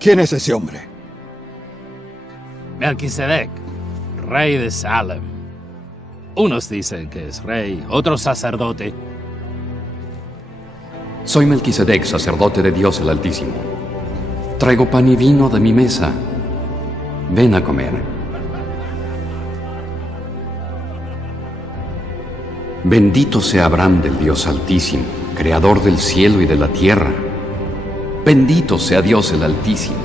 ¿Quién es ese hombre? Melquisedec, rey de Salem. Unos dicen que es rey, otros sacerdote. Soy Melquisedec, sacerdote de Dios el Altísimo. Traigo pan y vino de mi mesa. Ven a comer. Bendito sea Abraham del Dios Altísimo, creador del cielo y de la tierra. Bendito sea Dios el Altísimo,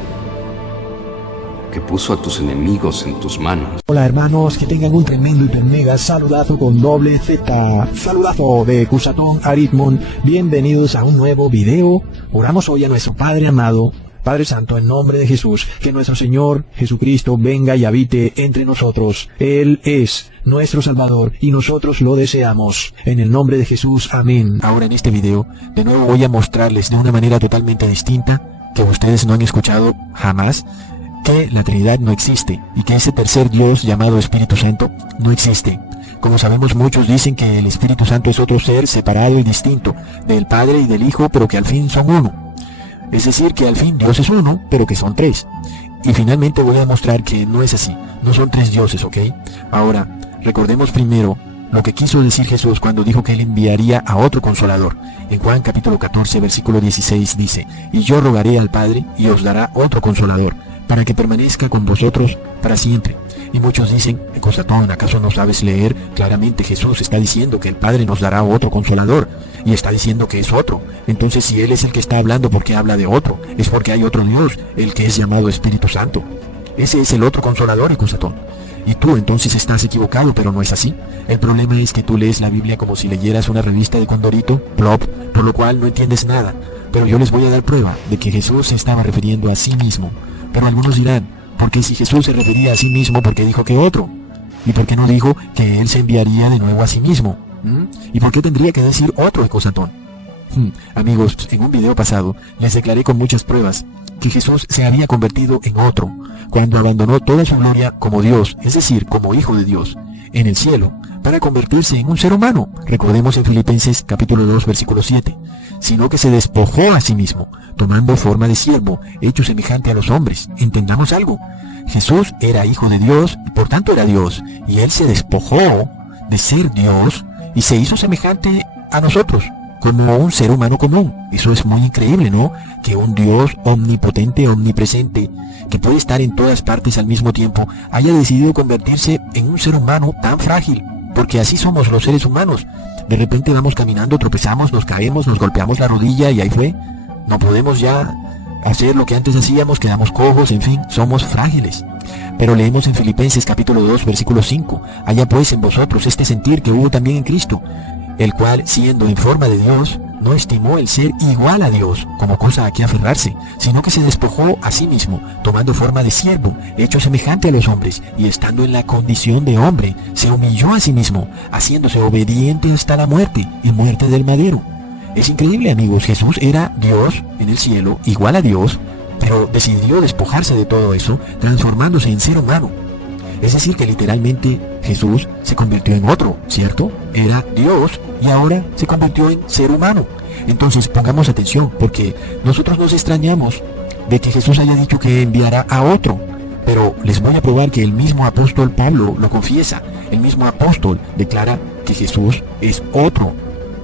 que puso a tus enemigos en tus manos. Hola hermanos, que tengan un tremendo y mega saludazo con doble Z. Saludazo de Cusatón Aritmon. Bienvenidos a un nuevo video. Oramos hoy a nuestro Padre amado, Padre Santo, en nombre de Jesús, que nuestro Señor Jesucristo venga y habite entre nosotros. Él es nuestro Salvador y nosotros lo deseamos. En el nombre de Jesús, amén. Ahora en este video, de nuevo voy a mostrarles de una manera totalmente distinta, que ustedes no han escuchado jamás, que la Trinidad no existe y que ese tercer Dios llamado Espíritu Santo no existe. Como sabemos, muchos dicen que el Espíritu Santo es otro ser separado y distinto del Padre y del Hijo, pero que al fin son uno. Es decir, que al fin Dios es uno, pero que son tres. Y finalmente voy a demostrar que no es así, no son tres dioses, ¿ok? Ahora, recordemos primero lo que quiso decir Jesús cuando dijo que Él enviaría a otro Consolador. En Juan capítulo 14, versículo 16 dice: y yo rogaré al Padre y os dará otro Consolador, para que permanezca con vosotros para siempre. Y muchos dicen: Cusatón, ¿acaso no sabes leer? Claramente Jesús está diciendo que el Padre nos dará otro Consolador, y está diciendo que es otro. Entonces, si Él es el que está hablando, ¿por qué habla de otro? Es porque hay otro Dios, el que es llamado Espíritu Santo. Ese es el otro Consolador, Cusatón. Y tú entonces estás equivocado, pero no es así. El problema es que tú lees la Biblia como si leyeras una revista de Condorito, plop, por lo cual no entiendes nada. Pero yo les voy a dar prueba de que Jesús se estaba refiriendo a sí mismo. Pero algunos dirán: ¿por qué si Jesús se refería a sí mismo, por qué dijo que otro? ¿Y por qué no dijo que Él se enviaría de nuevo a sí mismo? ¿Y por qué tendría que decir otro, Cusatón? Amigos, en un video pasado les declaré con muchas pruebas que Jesús se había convertido en otro cuando abandonó toda su gloria como Dios, es decir, como Hijo de Dios, en el cielo, para convertirse en un ser humano. Recordemos en Filipenses capítulo 2, versículo 7. Sino que se despojó a sí mismo, tomando forma de siervo, hecho semejante a los hombres. Entendamos algo: Jesús era Hijo de Dios y por tanto era Dios, y Él se despojó de ser Dios y se hizo semejante a nosotros, como un ser humano común. Eso es muy increíble, ¿no? Que un Dios omnipotente, omnipresente, que puede estar en todas partes al mismo tiempo, haya decidido convertirse en un ser humano tan frágil, porque así somos los seres humanos. De repente vamos caminando, tropezamos, nos caemos, nos golpeamos la rodilla y ahí fue. No podemos ya hacer lo que antes hacíamos, quedamos cojos, en fin, somos frágiles. Pero leemos en Filipenses capítulo 2, versículo 5: haya pues en vosotros este sentir que hubo también en Cristo, el cual, siendo en forma de Dios, no estimó el ser igual a Dios como cosa a que aferrarse, sino que se despojó a sí mismo, tomando forma de siervo, hecho semejante a los hombres, y estando en la condición de hombre, se humilló a sí mismo, haciéndose obediente hasta la muerte, y muerte del madero. Es increíble, amigos. Jesús era Dios en el cielo, igual a Dios, pero decidió despojarse de todo eso, transformándose en ser humano. Es decir, que literalmente Jesús se convirtió en otro, ¿cierto? Era Dios y ahora se convirtió en ser humano. Entonces pongamos atención, porque nosotros nos extrañamos de que Jesús haya dicho que enviará a otro. Pero les voy a probar que el mismo apóstol Pablo lo confiesa. El mismo apóstol declara que Jesús es otro.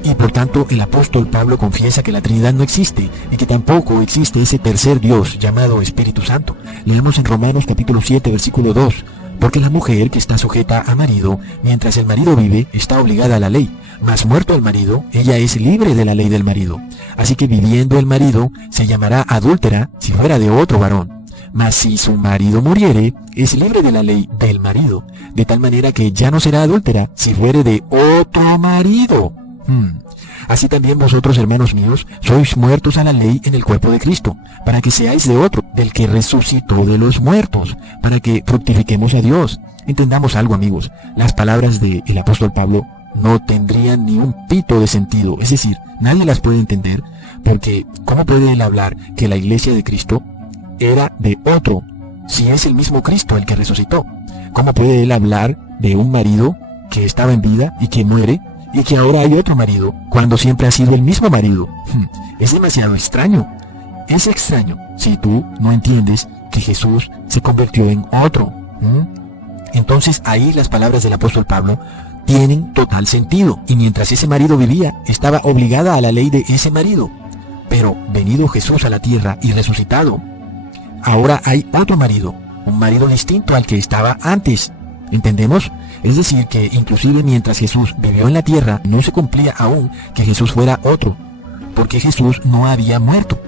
Y por tanto el apóstol Pablo confiesa que la Trinidad no existe y que tampoco existe ese tercer Dios llamado Espíritu Santo. Leemos en Romanos capítulo 7, versículo 2. Porque la mujer que está sujeta a marido, mientras el marido vive, está obligada a la ley. Mas muerto el marido, ella es libre de la ley del marido. Así que viviendo el marido, se llamará adúltera si fuera de otro varón. Mas si su marido muriere, es libre de la ley del marido. De tal manera que ya no será adúltera si fuere de otro marido. Así también vosotros, hermanos míos, sois muertos a la ley en el cuerpo de Cristo, para que seáis de otro, del que resucitó de los muertos, para que fructifiquemos a Dios. Entendamos algo, amigos. Las palabras del apóstol Pablo no tendrían ni un pito de sentido. Es decir, nadie las puede entender, porque ¿cómo puede él hablar que la iglesia de Cristo era de otro, si es el mismo Cristo el que resucitó? ¿Cómo puede él hablar de un marido que estaba en vida y que muere, y que ahora hay otro marido, cuando siempre ha sido el mismo marido? Es demasiado extraño. es extraño si tú no entiendes que Jesús se convirtió en otro. Entonces ahí las palabras del apóstol Pablo tienen total sentido. Y mientras ese marido vivía, estaba obligada a la ley de ese marido. Pero venido Jesús a la tierra y resucitado, ahora hay otro marido, un marido distinto al que estaba antes. ¿Entendemos? Es decir, que inclusive mientras Jesús vivió en la tierra, no se cumplía aún que Jesús fuera otro, porque Jesús no había muerto.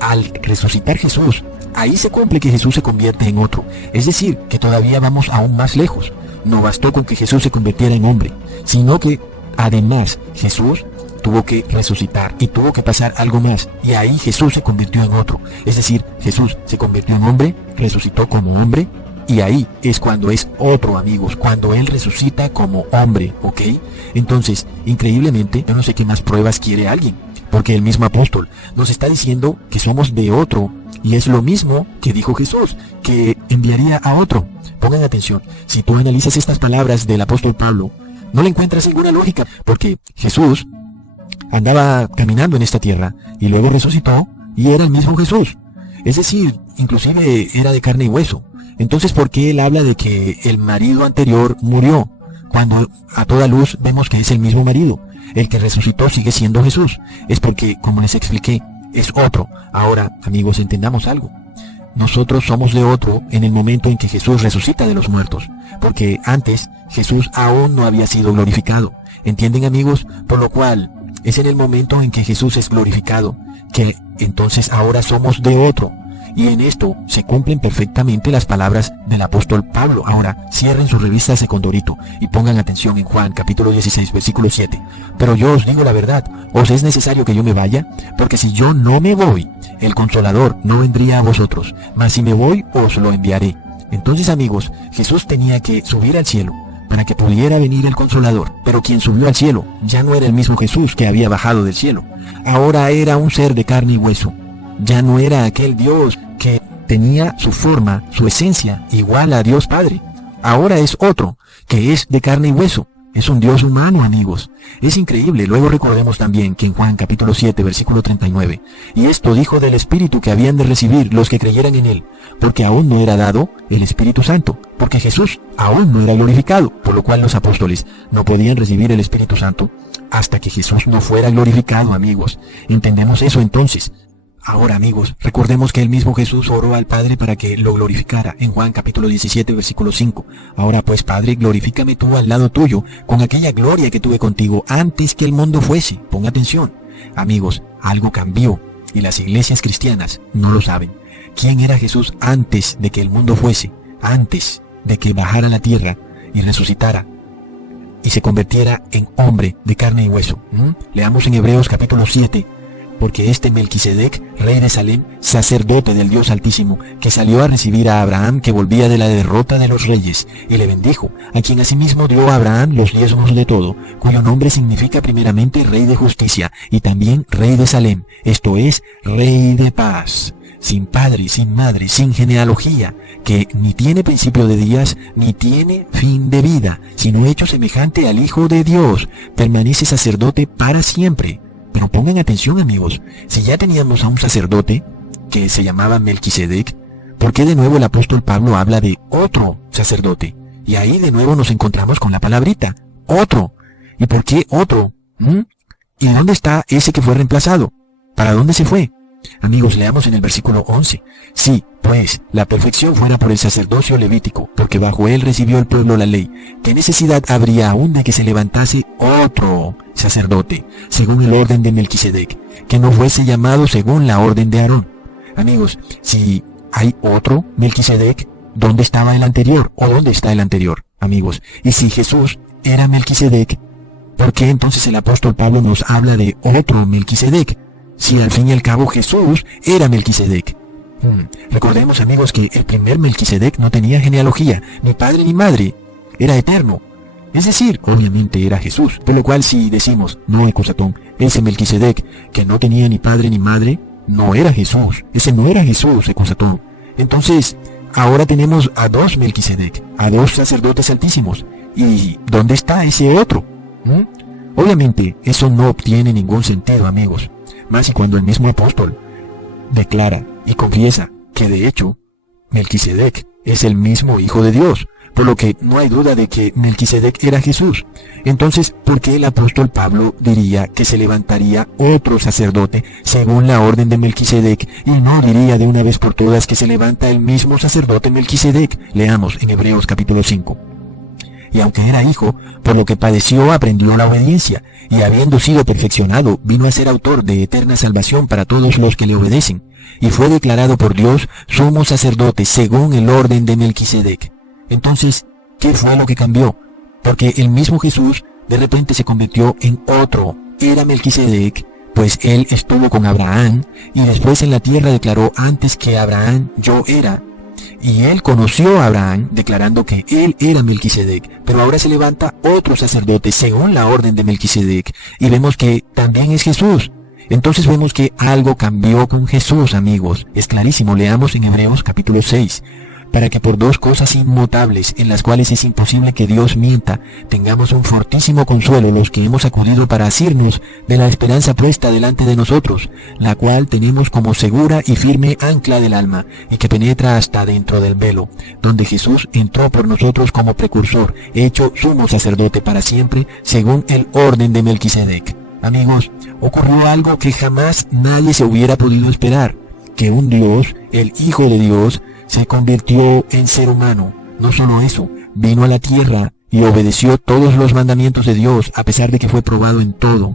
Al resucitar Jesús, ahí se cumple que Jesús se convierte en otro. Es decir, que todavía vamos aún más lejos. No bastó con que Jesús se convirtiera en hombre, sino que además Jesús tuvo que resucitar y tuvo que pasar algo más. Y ahí Jesús se convirtió en otro. Es decir, Jesús se convirtió en hombre, resucitó como hombre, y ahí es cuando es otro, amigos, cuando Él resucita como hombre, ¿ok? Entonces, increíblemente, yo no sé qué más pruebas quiere alguien, porque el mismo apóstol nos está diciendo que somos de otro, y es lo mismo que dijo Jesús, que enviaría a otro. Pongan atención, si tú analizas estas palabras del apóstol Pablo, no le encuentras ninguna lógica, porque Jesús andaba caminando en esta tierra, y luego resucitó, y era el mismo Jesús. Es decir, inclusive era de carne y hueso. Entonces, ¿por qué él habla de que el marido anterior murió? Cuando a toda luz vemos que es el mismo marido. El que resucitó sigue siendo Jesús. Es porque, como les expliqué, es otro. Ahora, amigos, entendamos algo. Nosotros somos de otro en el momento en que Jesús resucita de los muertos. Porque antes, Jesús aún no había sido glorificado. ¿Entienden, amigos? Por lo cual, es en el momento en que Jesús es glorificado, que entonces ahora somos de otro. Y en esto se cumplen perfectamente las palabras del apóstol Pablo. Ahora, cierren su revista Secondorito y pongan atención en Juan capítulo 16, versículo 7. Pero yo os digo la verdad, os es necesario que yo me vaya, porque si yo no me voy, el Consolador no vendría a vosotros, mas si me voy, os lo enviaré. Entonces, amigos, Jesús tenía que subir al cielo para que pudiera venir el Consolador. Pero quien subió al cielo ya no era el mismo Jesús que había bajado del cielo. Ahora era un ser de carne y hueso. Ya no era aquel Dios que tenía su forma, su esencia, igual a Dios Padre. Ahora es otro, que es de carne y hueso. Es un Dios humano, amigos. Es increíble. Luego recordemos también que en Juan capítulo 7, versículo 39, y esto dijo del Espíritu que habían de recibir los que creyeran en Él, porque aún no era dado el Espíritu Santo, porque Jesús aún no era glorificado, por lo cual los apóstoles no podían recibir el Espíritu Santo hasta que Jesús no fuera glorificado, amigos. ¿Entendemos eso entonces? Ahora, amigos, recordemos que el mismo Jesús oró al Padre para que lo glorificara en Juan capítulo 17, versículo 5. Ahora pues, Padre, glorifícame tú al lado tuyo con aquella gloria que tuve contigo antes que el mundo fuese. Pon atención. Amigos, algo cambió y las iglesias cristianas no lo saben. ¿Quién era Jesús antes de que el mundo fuese? Antes de que bajara a la tierra y resucitara y se convirtiera en hombre de carne y hueso. Leamos en Hebreos capítulo 7. Porque este Melquisedec, rey de Salem, sacerdote del Dios Altísimo, que salió a recibir a Abraham que volvía de la derrota de los reyes, y le bendijo, a quien asimismo dio a Abraham los diezmos de todo, cuyo nombre significa primeramente Rey de Justicia, y también Rey de Salem, esto es, Rey de Paz, sin padre, sin madre, sin genealogía, que ni tiene principio de días, ni tiene fin de vida, sino hecho semejante al Hijo de Dios, permanece sacerdote para siempre. Pero pongan atención, amigos, si ya teníamos a un sacerdote que se llamaba Melquisedec, ¿por qué de nuevo el apóstol Pablo habla de otro sacerdote? Y ahí de nuevo nos encontramos con la palabrita, otro. ¿Y por qué otro? ¿Y dónde está ese que fue reemplazado? ¿Para dónde se fue? Amigos, leamos en el versículo 11. Sí, pues, la perfección fuera por el sacerdocio levítico, porque bajo él recibió el pueblo la ley. ¿Qué necesidad habría aún de que se levantase otro sacerdote, según el orden de Melquisedec, que no fuese llamado según la orden de Aarón? Amigos, si hay otro Melquisedec, ¿dónde estaba el anterior? ¿O dónde está el anterior, amigos? Y si Jesús era Melquisedec, ¿por qué entonces el apóstol Pablo nos habla de otro Melquisedec? Si al fin y al cabo Jesús era Melquisedec. Recordemos, amigos, que el primer Melquisedec no tenía genealogía, ni padre ni madre, era eterno. Es decir, obviamente era Jesús, por lo cual si decimos, no, Ecusatón, ese Melquisedec que no tenía ni padre ni madre, no era Jesús, ese no era Jesús, Ecusatón. Entonces, ahora tenemos a dos Melquisedec, a dos sacerdotes altísimos. ¿Y dónde está ese otro? Obviamente, eso no tiene ningún sentido, amigos. Más y cuando el mismo apóstol declara y confiesa que de hecho Melquisedec es el mismo Hijo de Dios, por lo que no hay duda de que Melquisedec era Jesús. Entonces, ¿por qué el apóstol Pablo diría que se levantaría otro sacerdote según la orden de Melquisedec y no diría de una vez por todas que se levanta el mismo sacerdote Melquisedec? Leamos en Hebreos capítulo 5. Y aunque era hijo, por lo que padeció aprendió la obediencia, y habiendo sido perfeccionado, vino a ser autor de eterna salvación para todos los que le obedecen, y fue declarado por Dios sumo sacerdote según el orden de Melquisedec. Entonces, ¿qué fue lo que cambió? Porque el mismo Jesús de repente se convirtió en otro. Era Melquisedec, pues él estuvo con Abraham, y después en la tierra declaró: antes que Abraham yo era. Y él conoció a Abraham, declarando que él era Melquisedec, pero ahora se levanta otro sacerdote según la orden de Melquisedec, y vemos que también es Jesús. Entonces vemos que algo cambió con Jesús, amigos. Es clarísimo, leamos en Hebreos capítulo 6. Para que por dos cosas inmutables, en las cuales es imposible que Dios mienta, tengamos un fortísimo consuelo los que hemos acudido para asirnos de la esperanza puesta delante de nosotros, la cual tenemos como segura y firme ancla del alma, y que penetra hasta dentro del velo, donde Jesús entró por nosotros como precursor, hecho sumo sacerdote para siempre, según el orden de Melquisedec. Amigos, ocurrió algo que jamás nadie se hubiera podido esperar, que un Dios, el Hijo de Dios, se convirtió en ser humano. No solo eso, vino a la tierra y obedeció todos los mandamientos de Dios, a pesar de que fue probado en todo.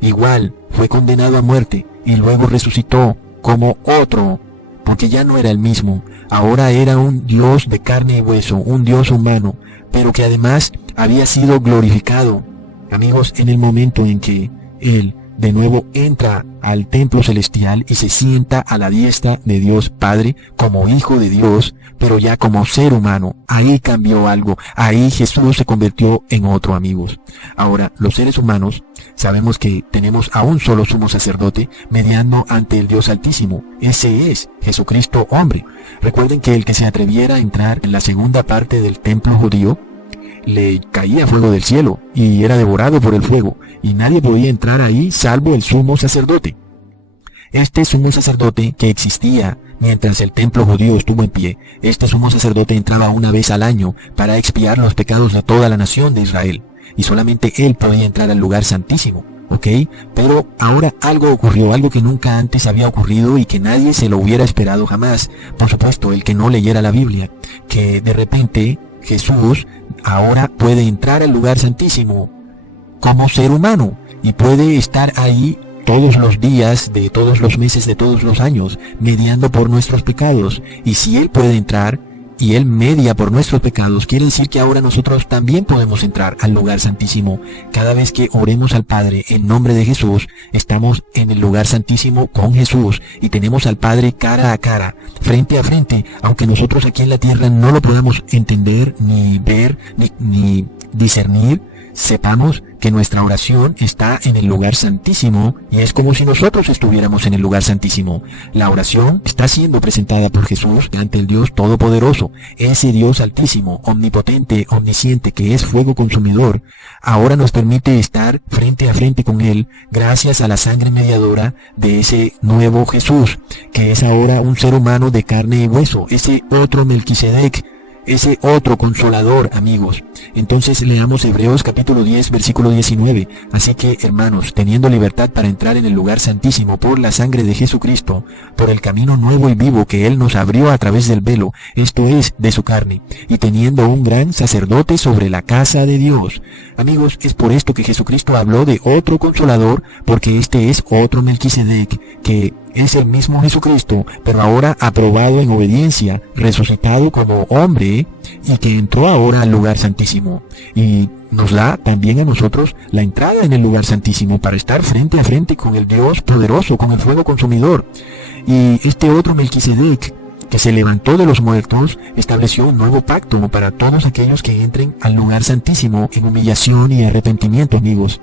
Igual, fue condenado a muerte y luego resucitó como otro, porque ya no era el mismo. Ahora era un Dios de carne y hueso, un Dios humano, pero que además había sido glorificado. Amigos, en el momento en que Él de nuevo entra al templo celestial y se sienta a la diestra de Dios Padre como Hijo de Dios, pero ya como ser humano. Ahí cambió algo, ahí Jesús se convirtió en otro, amigos. Ahora, los seres humanos sabemos que tenemos a un solo sumo sacerdote mediando ante el Dios Altísimo. Ese es Jesucristo hombre. Recuerden que el que se atreviera a entrar en la segunda parte del templo judío, le caía fuego del cielo y era devorado por el fuego, y nadie podía entrar ahí salvo el sumo sacerdote. Este sumo sacerdote que existía mientras el templo judío estuvo en pie, este sumo sacerdote entraba una vez al año para expiar los pecados de toda la nación de Israel, y solamente él podía entrar al lugar santísimo. ¿Ok? Pero ahora algo ocurrió, algo que nunca antes había ocurrido y que nadie se lo hubiera esperado jamás. Por supuesto, el que no leyera la Biblia, que de repente Jesús ahora puede entrar al lugar santísimo como ser humano y puede estar ahí todos los días de todos los meses de todos los años, mediando por nuestros pecados. Y si Él puede entrar y Él media por nuestros pecados, quiere decir que ahora nosotros también podemos entrar al lugar santísimo. Cada vez que oremos al Padre en nombre de Jesús, estamos en el lugar santísimo con Jesús y tenemos al Padre cara a cara, frente a frente, aunque nosotros aquí en la tierra no lo podamos entender, ni ver, ni discernir. Sepamos que nuestra oración está en el lugar santísimo y es como si nosotros estuviéramos en el lugar santísimo. La oración está siendo presentada por Jesús ante el Dios Todopoderoso, ese Dios altísimo, omnipotente, omnisciente, que es fuego consumidor. Ahora nos permite estar frente a frente con Él gracias a la sangre mediadora de ese nuevo Jesús, que es ahora un ser humano de carne y hueso, ese otro Melquisedec, ese otro consolador, amigos. Entonces leamos Hebreos capítulo 10, versículo 19. Así que, hermanos, teniendo libertad para entrar en el lugar santísimo por la sangre de Jesucristo, por el camino nuevo y vivo que Él nos abrió a través del velo, esto es, de su carne, y teniendo un gran sacerdote sobre la casa de Dios. Amigos, es por esto que Jesucristo habló de otro consolador, porque este es otro Melquisedec, que es el mismo Jesucristo, pero ahora aprobado en obediencia, resucitado como hombre, y que entró ahora al lugar santísimo. Y nos da también a nosotros la entrada en el lugar santísimo para estar frente a frente con el Dios poderoso, con el fuego consumidor. Y este otro Melquisedec, que se levantó de los muertos, estableció un nuevo pacto para todos aquellos que entren al lugar santísimo en humillación y arrepentimiento, amigos.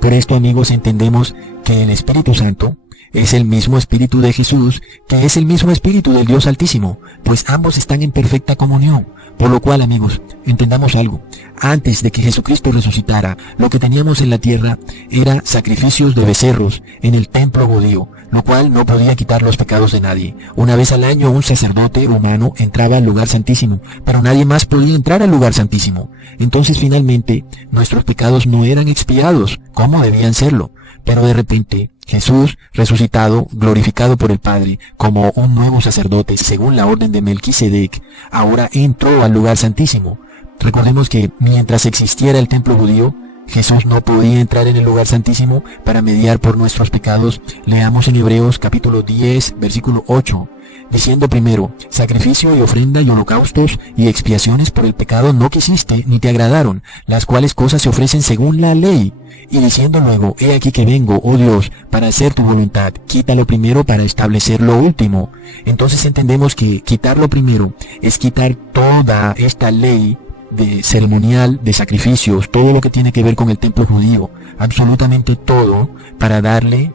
Por esto, amigos, entendemos que el Espíritu Santo es el mismo Espíritu de Jesús, que es el mismo Espíritu del Dios Altísimo, pues ambos están en perfecta comunión. Por lo cual, amigos, entendamos algo. Antes de que Jesucristo resucitara, lo que teníamos en la tierra era sacrificios de becerros en el templo judío. lo cual no podía quitar los pecados de nadie. Una vez al año un sacerdote humano entraba al lugar santísimo, pero nadie más podía entrar al lugar santísimo. Entonces finalmente nuestros pecados no eran expiados como debían serlo, pero de repente Jesús, resucitado, glorificado por el Padre, como un nuevo sacerdote según la orden de Melquisedec, ahora entró al lugar santísimo. Recordemos que mientras existiera el templo judío, Jesús no podía entrar en el lugar santísimo para mediar por nuestros pecados. Leamos en Hebreos capítulo 10, versículo 8, diciendo primero: sacrificio y ofrenda y holocaustos y expiaciones por el pecado no quisiste ni te agradaron, las cuales cosas se ofrecen según la ley. Y diciendo luego: he aquí que vengo, oh Dios, para hacer tu voluntad, quita lo primero para establecer lo último. Entonces entendemos que quitar lo primero es quitar toda esta ley de ceremonial, de sacrificios, todo lo que tiene que ver con el templo judío, absolutamente todo, para darle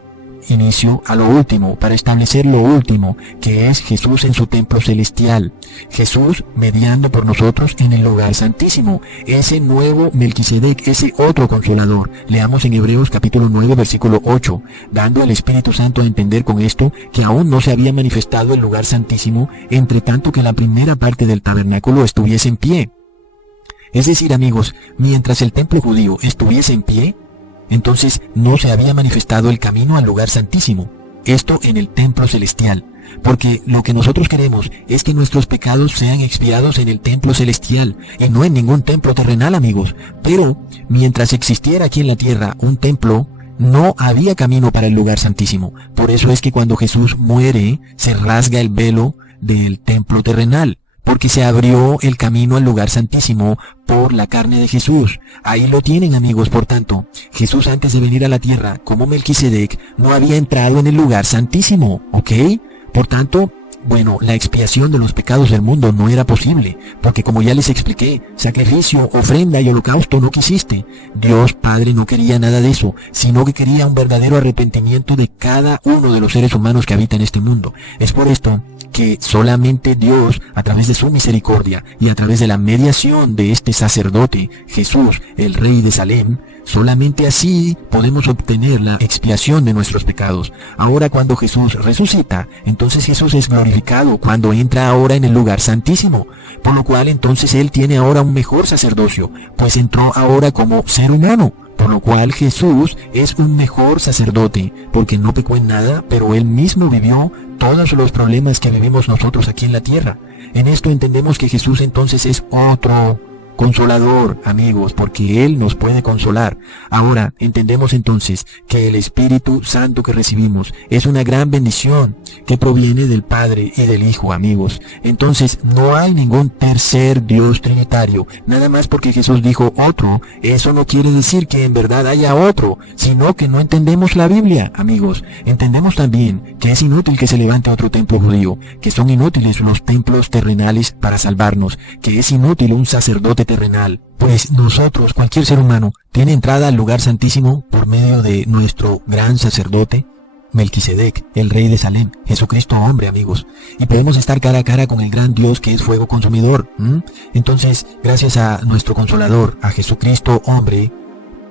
inicio a lo último, para establecer lo último, que es Jesús en su templo celestial, Jesús mediando por nosotros en el lugar santísimo, ese nuevo Melquisedec, ese otro consolador. Leamos en Hebreos capítulo 9, versículo 8, dando al Espíritu Santo a entender con esto que aún no se había manifestado el lugar santísimo, entre tanto que la primera parte del tabernáculo estuviese en pie. Es decir, amigos, mientras el templo judío estuviese en pie, entonces no se había manifestado el camino al lugar santísimo, esto en el templo celestial, porque lo que nosotros queremos es que nuestros pecados sean expiados en el templo celestial y no en ningún templo terrenal, amigos. Pero mientras existiera aquí en la tierra un templo, no había camino para el lugar santísimo. Por eso es que cuando Jesús muere, se rasga el velo del templo terrenal, porque se abrió el camino al lugar santísimo por la carne de Jesús. Ahí lo tienen, amigos. Por tanto, Jesús, antes de venir a la tierra como Melquisedec, no había entrado en el lugar santísimo, ¿ok? Por tanto, bueno, la expiación de los pecados del mundo no era posible, porque como ya les expliqué, sacrificio, ofrenda y holocausto no quisiste. Dios Padre no quería nada de eso, sino que quería un verdadero arrepentimiento de cada uno de los seres humanos que habitan este mundo. Es por esto que solamente Dios, a través de su misericordia y a través de la mediación de este sacerdote, Jesús, el Rey de Salem, solamente así podemos obtener la expiación de nuestros pecados. Ahora cuando Jesús resucita, entonces Jesús es glorificado cuando entra ahora en el lugar santísimo, por lo cual entonces Él tiene ahora un mejor sacerdocio, pues entró ahora como ser humano. Por lo cual Jesús es un mejor sacerdote, porque no pecó en nada, pero Él mismo vivió todos los problemas que vivimos nosotros aquí en la tierra. En esto entendemos que Jesús entonces es otro consolador, amigos, porque Él nos puede consolar. Ahora entendemos entonces que el Espíritu Santo que recibimos es una gran bendición que proviene del Padre y del Hijo, amigos. Entonces no hay ningún tercer Dios trinitario. Nada más porque Jesús dijo otro, eso no quiere decir que en verdad haya otro, sino que no entendemos la Biblia, amigos. Entendemos también que es inútil que se levante otro templo judío, que son inútiles los templos terrenales para salvarnos, que es inútil un sacerdote terrenal, pues nosotros, cualquier ser humano, tiene entrada al lugar santísimo por medio de nuestro gran sacerdote, Melquisedec, el Rey de Salem, Jesucristo hombre, amigos, y podemos estar cara a cara con el gran Dios que es fuego consumidor. Entonces, gracias a nuestro Consolador, a Jesucristo hombre,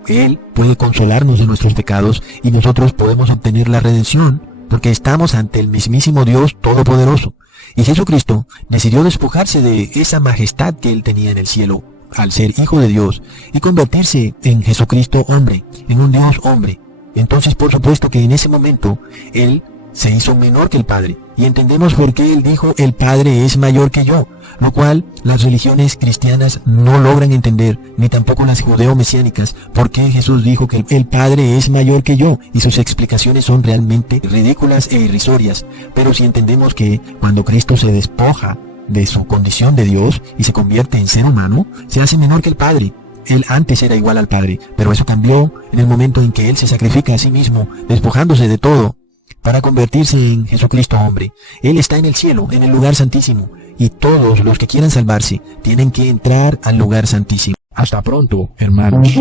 Él puede consolarnos de nuestros pecados y nosotros podemos obtener la redención, porque estamos ante el mismísimo Dios Todopoderoso. Y Jesucristo decidió despojarse de esa majestad que Él tenía en el cielo, al ser Hijo de Dios, y convertirse en Jesucristo hombre, en un Dios hombre. Entonces, por supuesto que en ese momento, Él se hizo menor que el Padre. Y entendemos por qué Él dijo, el Padre es mayor que yo, lo cual las religiones cristianas no logran entender, ni tampoco las judeo-mesiánicas, por qué Jesús dijo que el Padre es mayor que yo, y sus explicaciones son realmente ridículas e irrisorias. Pero si entendemos que cuando Cristo se despoja de su condición de Dios y se convierte en ser humano, se hace menor que el Padre. Él antes era igual al Padre, pero eso cambió en el momento en que Él se sacrifica a sí mismo, despojándose de todo, para convertirse en Jesucristo hombre. Él está en el cielo, en el lugar santísimo, y todos los que quieran salvarse tienen que entrar al lugar santísimo. Hasta pronto, hermanos.